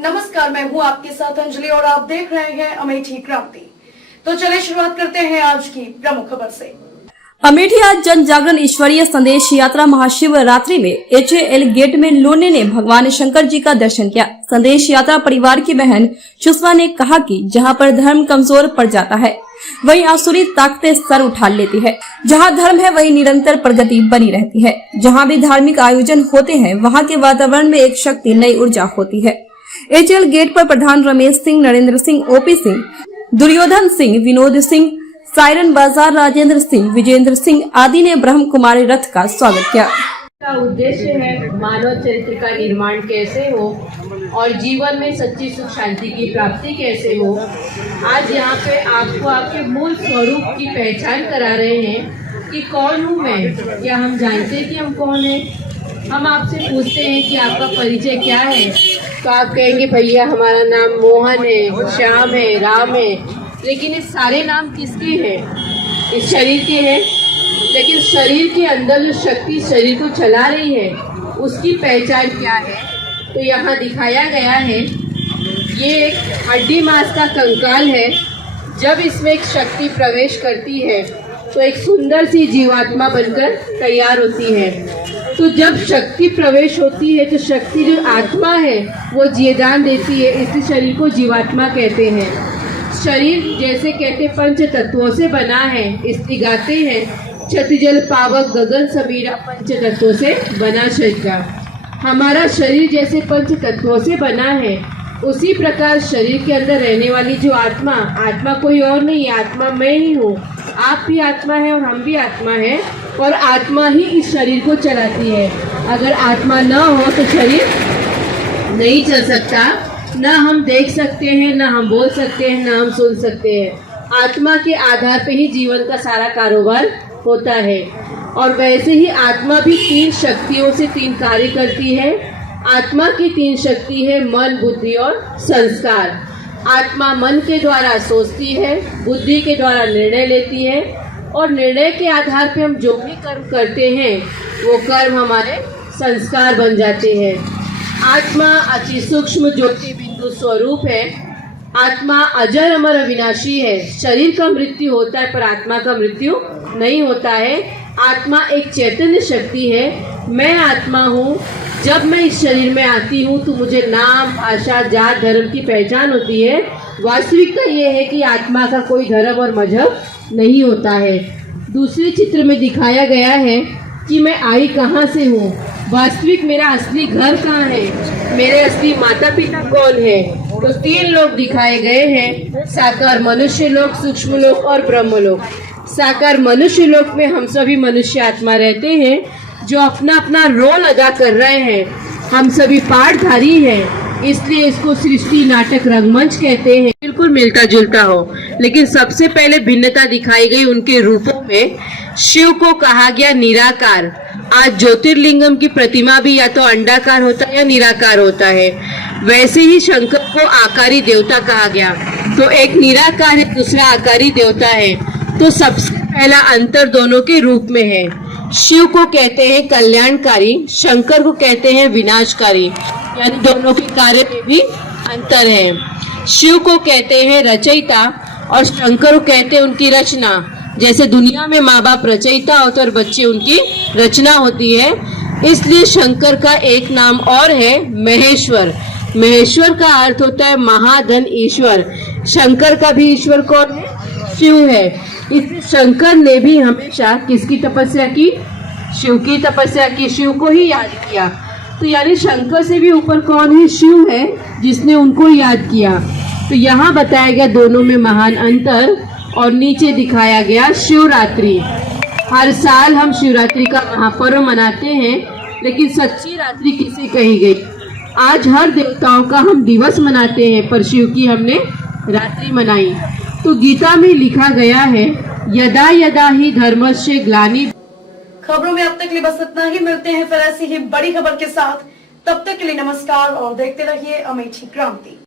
नमस्कार, मैं हूं आपके साथ अंजलि और आप देख रहे हैं अमेठी क्रांति। तो चलिए शुरुआत करते हैं आज की प्रमुख खबर से। अमेठी आज जन जागरण ईश्वरीय संदेश यात्रा महाशिवरात्रि में HAL गेट में लोने ने भगवान शंकर जी का दर्शन किया। संदेश यात्रा परिवार की बहन सुषमा ने कहा कि जहां पर धर्म कमजोर पड़ जाता है वहीं आसुरी ताकतें सर उठा लेती है। जहां धर्म है वहीं निरंतर प्रगति बनी रहती है। जहां भी धार्मिक आयोजन होते हैं वहां के वातावरण में एक शक्ति, नई ऊर्जा होती है। HAL गेट पर प्रधान रमेश सिंह, नरेंद्र सिंह, OP सिंह, दुर्योधन सिंह, विनोद सिंह, सायरन बाजार, राजेंद्र सिंह, विजेंद्र सिंह आदि ने ब्रह्म कुमारी रथ का स्वागत किया। का उद्देश्य है मानव चरित्र का निर्माण कैसे हो और जीवन में सच्ची सुख शांति की प्राप्ति कैसे हो। आज यहाँ पे आपको आपके मूल स्वरूप की पहचान करा रहे हैं कि कौन हूँ मैं। क्या हम जानते हैं कि हम कौन हैं? हम आपसे पूछते हैं कि आपका परिचय क्या है, तो आप कहेंगे भैया हमारा नाम मोहन है, श्याम है, राम है। लेकिन ये सारे नाम किसके हैं? इस शरीर के हैं। लेकिन शरीर के अंदर जो शक्ति शरीर को चला रही है उसकी पहचान क्या है? तो यहाँ दिखाया गया है, ये एक हड्डी मांस का कंकाल है। जब इसमें एक शक्ति प्रवेश करती है तो एक सुंदर सी जीवात्मा बनकर तैयार होती है। तो जब शक्ति प्रवेश होती है तो शक्ति जो आत्मा है वो जीवदान देती है, इस शरीर को जीवात्मा कहते हैं। शरीर जैसे कहते पंच तत्वों से बना है, इसलिए गाते हैं छत जल पावक गगन समीरा पंच तत्वों से बना शरीर। हमारा शरीर जैसे पंच तत्वों से बना है, उसी प्रकार शरीर के अंदर रहने वाली जो आत्मा, आत्मा कोई और नहीं है, आत्मा मैं ही हूँ। आप भी आत्मा है और हम भी आत्मा है, और आत्मा ही इस शरीर को चलाती है। अगर आत्मा न हो तो शरीर नहीं चल सकता। न हम देख सकते हैं, न हम बोल सकते हैं, न हम सुन सकते हैं। आत्मा के आधार पे ही जीवन का सारा कारोबार होता है। और वैसे ही आत्मा भी 3 शक्तियों से 3 कार्य करती है। आत्मा की 3 शक्ति है मन, बुद्धि और संस्कार। आत्मा मन के द्वारा सोचती है, बुद्धि के द्वारा निर्णय लेती है, और निर्णय के आधार पे हम जो भी कर्म करते हैं वो कर्म हमारे संस्कार बन जाते हैं। आत्मा अति सूक्ष्म ज्योति बिंदु स्वरूप है। आत्मा अजर अमर अविनाशी है। शरीर का मृत्यु होता है पर आत्मा का मृत्यु नहीं होता है। आत्मा एक चैतन्य शक्ति है। मैं आत्मा हूँ। जब मैं इस शरीर में आती हूँ तो मुझे नाम, भाषा, जात, धर्म की पहचान होती है। वास्तविकता ये है कि आत्मा का कोई धर्म और मजहब नहीं होता है। दूसरे चित्र में दिखाया गया है कि मैं आई कहाँ से हूँ। वास्तविक मेरा असली घर कहाँ है, मेरे असली माता पिता कौन है। तो 3 लोग दिखाए गए हैं, साकार मनुष्य लोक, सूक्ष्म लोक और ब्रह्म लोक। साकार मनुष्य लोक में हम सभी मनुष्य आत्मा रहते हैं जो अपना अपना रोल अदा कर रहे हैं। हम सभी पाठधारी हैं, इसलिए इसको सृष्टि नाटक रंगमंच कहते हैं। बिल्कुल मिलता जुलता हो, लेकिन सबसे पहले भिन्नता दिखाई गई उनके रूपों में। शिव को कहा गया निराकार। आज ज्योतिर्लिंगम की प्रतिमा भी या तो अंडाकार होता है या निराकार होता है। वैसे ही शंकर को आकारी देवता कहा गया। तो एक निराकार है, दूसरा आकारी देवता है। तो सबसे पहला अंतर दोनों के रूप में है। शिव को कहते हैं कल्याणकारी, शंकर को कहते हैं विनाशकारी, यानी दोनों के कार्य में भी अंतर है। शिव को कहते हैं रचयिता और शंकर को कहते हैं उनकी रचना। जैसे दुनिया में माँ बाप रचयिता होते और बच्चे उनकी रचना होती है, इसलिए शंकर का एक नाम और है महेश्वर। महेश्वर का अर्थ होता है महाधन ईश्वर। शंकर का भी ईश्वर कौन है? शिव है। इसलिए शंकर ने भी हमेशा किसकी तपस्या की? शिव की तपस्या की, शिव को ही याद किया। तो यानी शंकर से भी ऊपर कौन है? शिव है, जिसने उनको याद किया। तो यहाँ बताया गया दोनों में महान अंतर। और नीचे दिखाया गया शिवरात्रि। हर साल हम शिवरात्रि का महापर्व मनाते हैं, लेकिन सच्ची रात्रि किसे कही गई? आज हर देवताओं का हम दिवस मनाते हैं, पर शिव की हमने रात्रि मनाई। तो गीता में लिखा गया है, यदा यदा ही धर्मस्य ग्लानि। खबरों में अब तक के लिए बस इतना ही। मिलते हैं फिर ऐसी ही बड़ी खबर के साथ। तब तक के लिए नमस्कार और देखते रहिए अमेठी क्रांति।